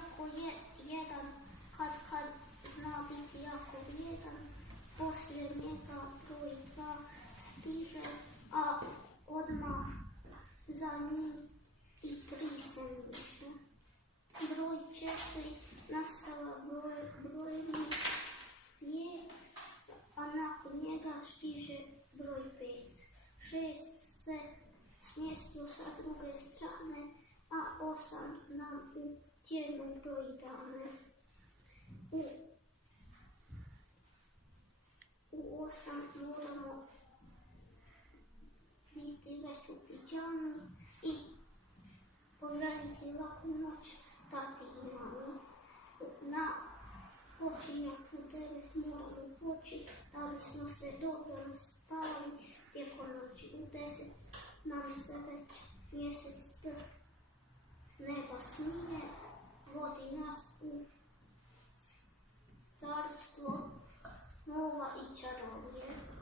iako je jedan kad zna biti jako vrijedan, poslije njega broj 2 stiže, a odmah za njim i 3 se više. Broj 4 nastava brojni svijet, a nakon njega stiže broj 5. 6 se smjestio sa druge strane, a 8 nam u tjednu broj dane. U 8 moramo biti već u pidžami i poželjeti laku noć tati i mami. Na počinjak u 9 moramo poći, da li smo se dobro naspavali tijekom noći. U 10 nam se već mjesec s neba smije, vodi nas u carstvo snova i čarolije.